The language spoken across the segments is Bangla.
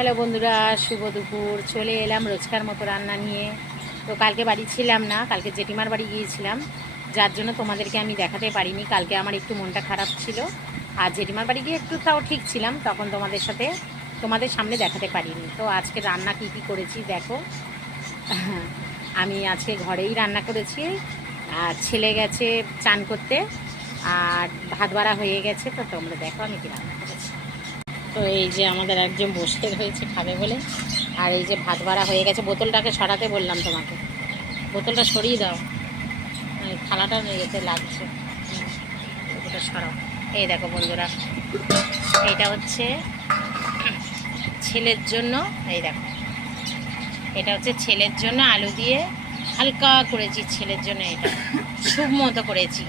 হ্যালো বন্ধুরা, শুভ দুপুর। চলে এলাম রোজকার মতো রান্না নিয়ে। তো কালকে বাড়ি ছিলাম না, কালকে জেঠিমার বাড়ি গিয়েছিলাম, যার জন্য তোমাদেরকে আমি দেখাতে পারিনি। কালকে আমার একটু মনটা খারাপ ছিল, আর জেঠিমার বাড়ি গিয়ে একটু তাও ঠিক ছিলাম, তখন তোমাদের সামনে দেখাতে পারিনি। তো আজকে রান্না কী কী করেছি দেখো। আমি আজকে ঘরেই রান্না করেছি, আর ছেলে গেছে চান করতে, আর ভাত বাড়া হয়ে গেছে। তো তোমরা দেখো আমি কী রান্না করেছি। তো এই যে আমাদের একজন বসে রয়েছে খাবে বলে, আর এই যে ভাত বাড়া হয়ে গেছে। বোতলটাকে সরাতে বললাম তোমাকে, বোতলটা সরিয়ে দাও, থালাটা এতে লাগছে। বোতলটা সরাও। এই দেখো বন্ধুরা, এইটা হচ্ছে ছেলের জন্য। এই দেখো, এটা হচ্ছে ছেলের জন্য, আলু দিয়ে হালকা করেছি ছেলের জন্য। এটা শুভ মতো করেছি,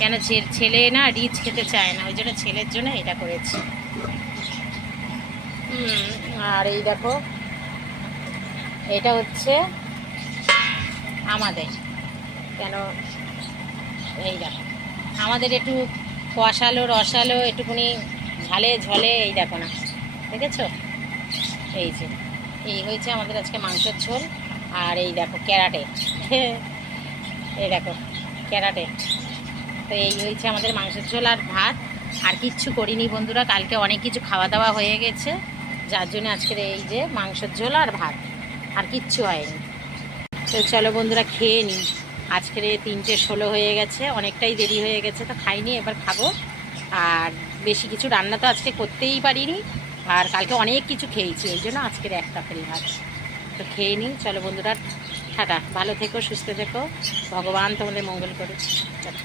কেন ছেলে না রিচ খেতে চায় না, ওই জন্য ছেলের জন্য এটা করেছি। আর এই দেখো, এটা হচ্ছে আমাদের, কেন এই দেখো আমাদের একটু কষালো রসালো, একটুখানি ঝালে ঝলে, এই দেখো না, দেখেছো? এই যে এই হয়েছে আমাদের আজকে মাংসের ঝোল। আর এই দেখো ক্যারাটে, এই দেখো ক্যারাটে। তো এই হয়েছে আমাদের মাংসের ঝোল আর ভাত। আর কিচ্ছু করিনি বন্ধুরা, কালকে অনেক কিছু খাওয়া দাওয়া হয়ে গেছে, যার জন্য আজকের এই যে মাংসের ঝোল আর ভাত, আর কিচ্ছু হয়নি। তো চলো বন্ধুরা খেয়ে নিই। আজকের 3:16 হয়ে গেছে, অনেকটাই দেরি হয়ে গেছে, তো খাইনি, এবার খাবো। আর বেশি কিছু রান্না তো আজকে করতেই পারিনি, আর কালকে অনেক কিছু খেয়েছি, এই জন্য আজকের একটা ফেরি ভাত। তো খেয়ে নিই। চলো বন্ধুরা, টাটা, ভালো থেকো, সুস্থ থেকো, ভগবান তোমাদের মঙ্গল করে। চলো।